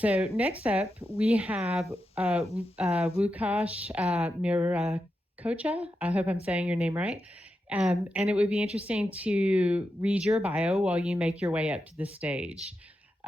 So next up, we have Lukasz Mirocha. I hope I'm saying your name right. And it would be interesting to read your bio while you make your way up to the stage.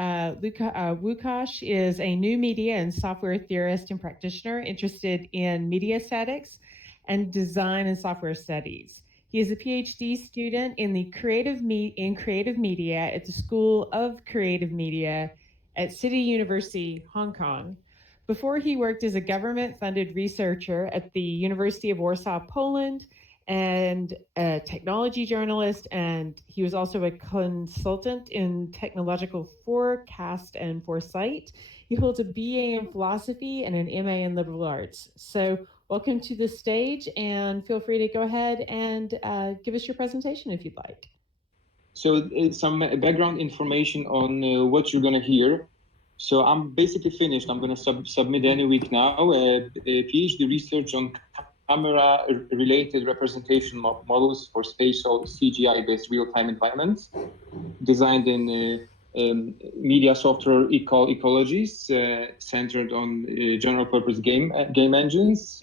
Lukasz is a new media and software theorist and practitioner interested in media statics and design and software studies. He is a Ph.D. student in the creative media at the School of Creative Media at City University, Hong Kong. Before he worked as a government-funded researcher at the University of Warsaw, Poland, and a technology journalist, and he was also a consultant in technological forecast and foresight. He holds a BA in philosophy and an MA in liberal arts. So welcome to the stage, and feel free to go ahead and give us your presentation if you'd like. So some background information on what you're going to hear. So I'm basically finished. I'm going to submit any week now a PhD research on camera-related representation models for spatial CGI-based real-time environments, designed in media software ecologies centered on general-purpose game engines,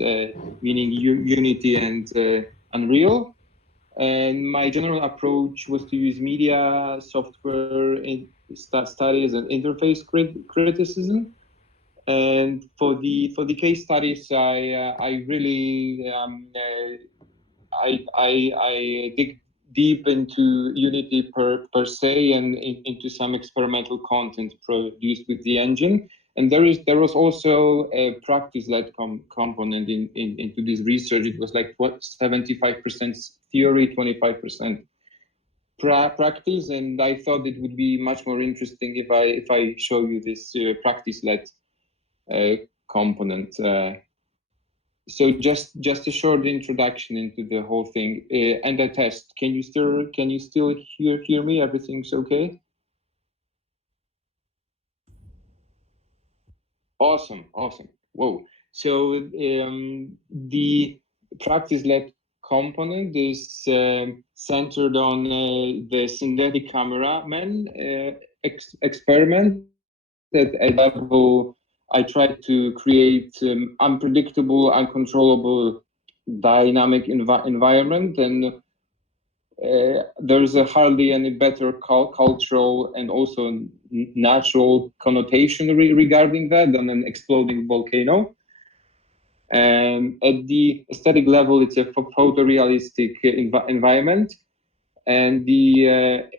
meaning Unity and Unreal. And my general approach was to use media software in studies and interface criticism. And for the case studies, I really I dig deep into Unity per se and into some experimental content produced with the engine. And there was also a practice-led component into this research. It was like 75% theory, 25% practice, and I thought it would be much more interesting if I show you this practice-led component. So just a short introduction into the whole thing and a test. Can you still hear me? Everything's okay? Awesome. Whoa. So the practice-led component is centered on the synthetic cameraman experiment. At a level, I tried to create unpredictable, uncontrollable dynamic environment, and there's hardly any better cultural and also natural connotation regarding that than an exploding volcano. At the aesthetic level, it's a photorealistic environment, and the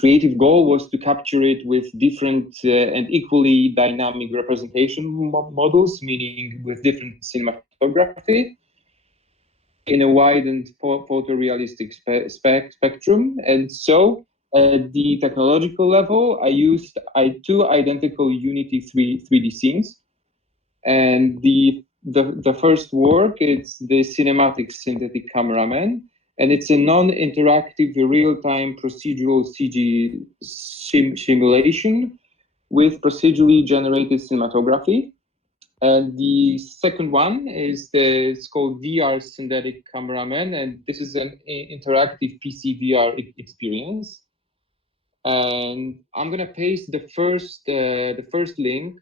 creative goal was to capture it with different and equally dynamic representation models, meaning with different cinematography in a widened photorealistic spectrum. And so at the technological level, I used two identical Unity 3D scenes. And the first work, it's the cinematic synthetic cameraman. And it's a non-interactive, real-time procedural CG simulation with procedurally generated cinematography. And the second one is it's called VR Synthetic Cameraman, and this is an interactive PC VR experience. And I'm gonna paste the first link.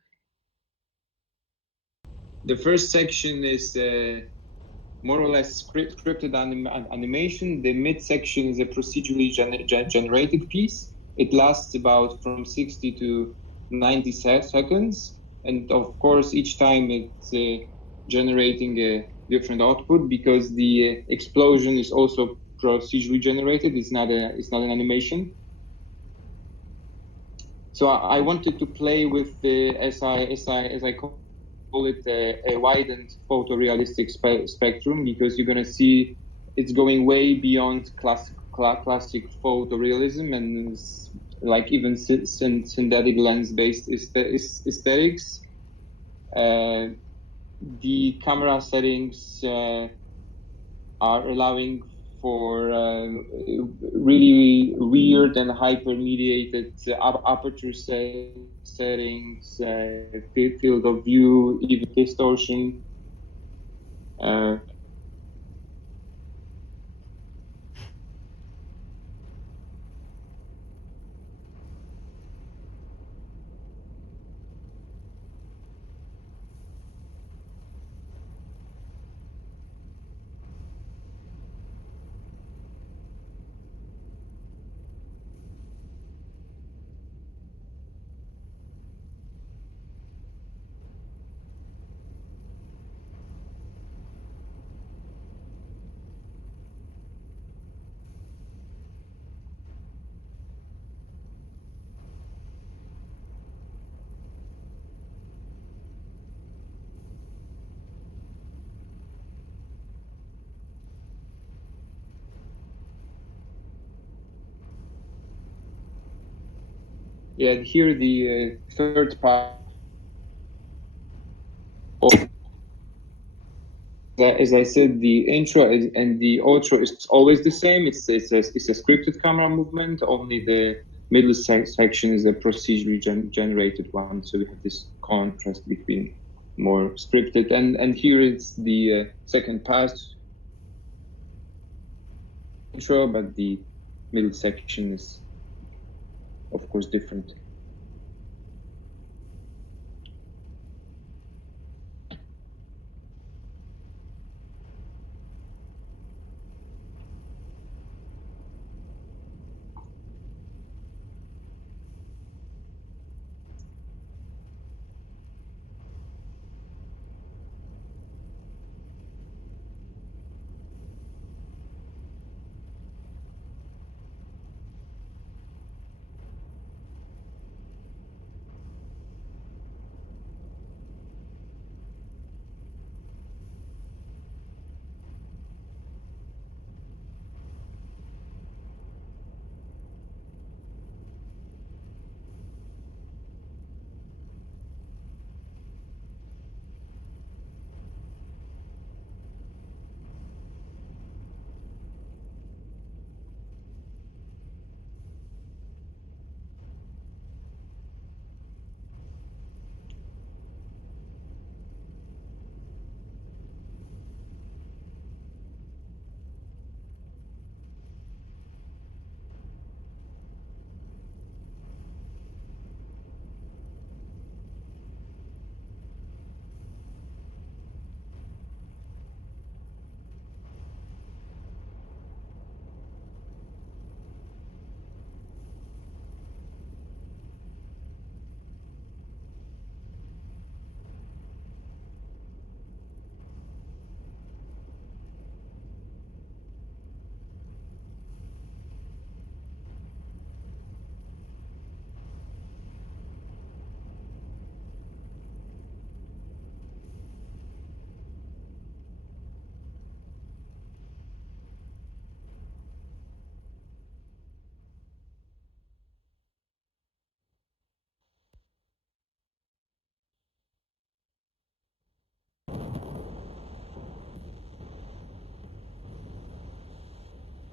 The first section is more or less scripted animation. The mid section is a procedurally generated piece. It lasts about from 60 to 90 seconds. And of course, each time it's generating a different output because the explosion is also procedurally generated. It's not an animation. So I wanted to play with the as I call it a widened photorealistic spectrum, because you're gonna see it's going way beyond classic photorealism and like even synthetic lens-based aesthetics. The camera settings are allowing for really weird and hyper-mediated aperture settings, field of view, even distortion. Yeah, here the third part. As I said, the intro and the outro is always the same. It's a scripted camera movement. Only the middle section is a procedurally generated one. So we have this contrast between more scripted and here it's the second pass intro, but the middle section is of course different.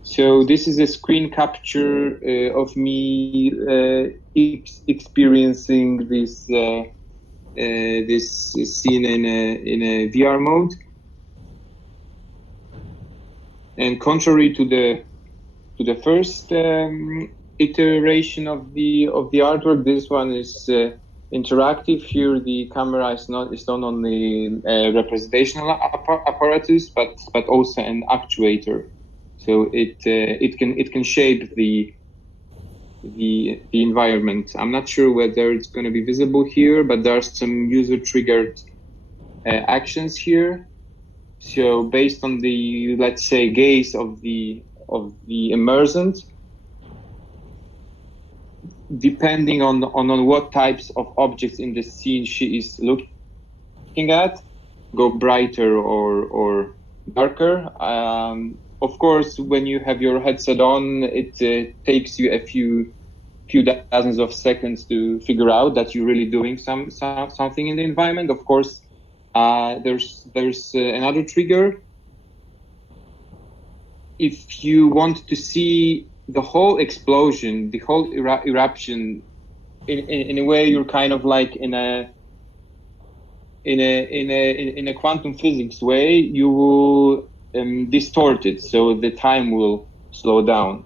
So this is a screen capture of me experiencing this scene in a VR mode. And contrary to the first iteration of the artwork, this one is interactive. Here, the camera is not only a representational apparatus, but also an actuator. So it can shape the environment. I'm not sure whether it's going to be visible here, but there are some user triggered actions here. So based on the, let's say, gaze of the emergent, depending on what types of objects in the scene she is looking at, go brighter or darker. Of course, when you have your headset on, it takes you a few dozens of seconds to figure out that you're really doing something in the environment. Of course, there's another trigger. If you want to see the whole explosion, the whole eruption, in a way, you're kind of like in a quantum physics way, you will distort it, so the time will slow down.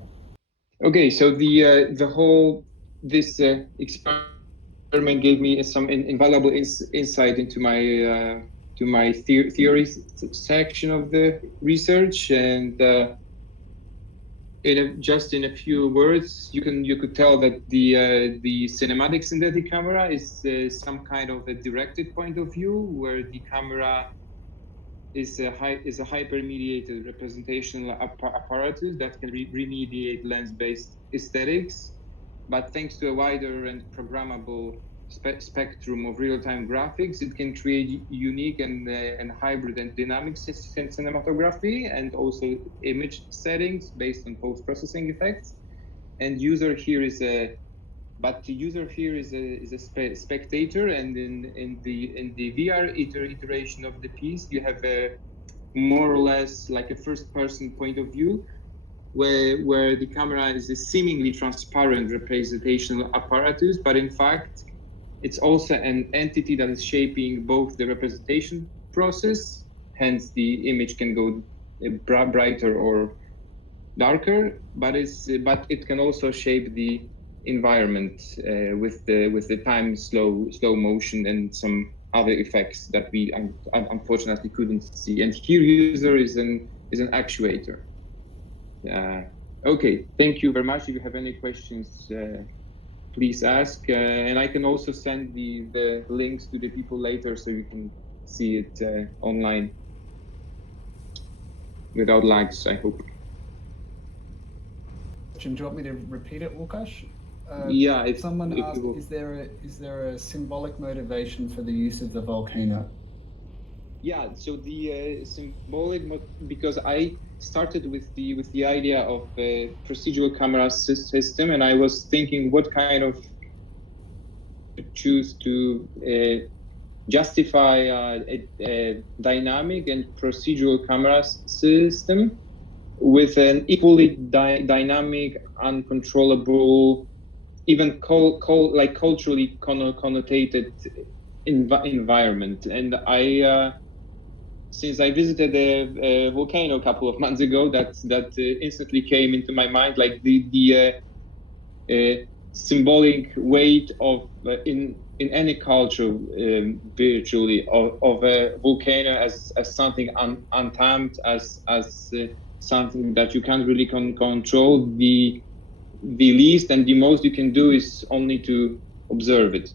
Okay, so the whole this experiment gave me some invaluable insight into my to my theory section of the research, and just in a few words, you could tell that the cinematic synthetic camera is some kind of a directed point of view, where the camera is a hyper-mediated representational apparatus that can remediate lens-based aesthetics. But thanks to a wider and programmable spectrum of real-time graphics, it can create unique and hybrid and dynamic cinematography, and also image settings based on post-processing effects. And user here is a but the user here is a spectator, and in the VR iteration of the piece, you have a more or less like a first-person point of view, where the camera is a seemingly transparent representational apparatus, but in fact, it's also an entity that is shaping both the representation process, hence the image can go brighter or darker, but it can also shape the environment with the time slow motion and some other effects that we unfortunately couldn't see. And here user is an actuator. Okay, thank you very much. If you have any questions, please ask, and I can also send the links to the people later, so you can see it online without lags, I hope. Do you want me to repeat it, Lukasz? Yeah. If someone asked, will... is there a symbolic motivation for the use of the volcano? Yeah. So the symbolic, because I started with the idea of a procedural camera system, and I was thinking what kind of choose to justify a dynamic and procedural camera system with an equally dynamic, uncontrollable, even like culturally connotated environment. And I, since I visited a volcano a couple of months ago, that instantly came into my mind, like the symbolic weight of in any culture virtually of a volcano as something untamed, as something that you can't really control. The least and the most you can do is only to observe it.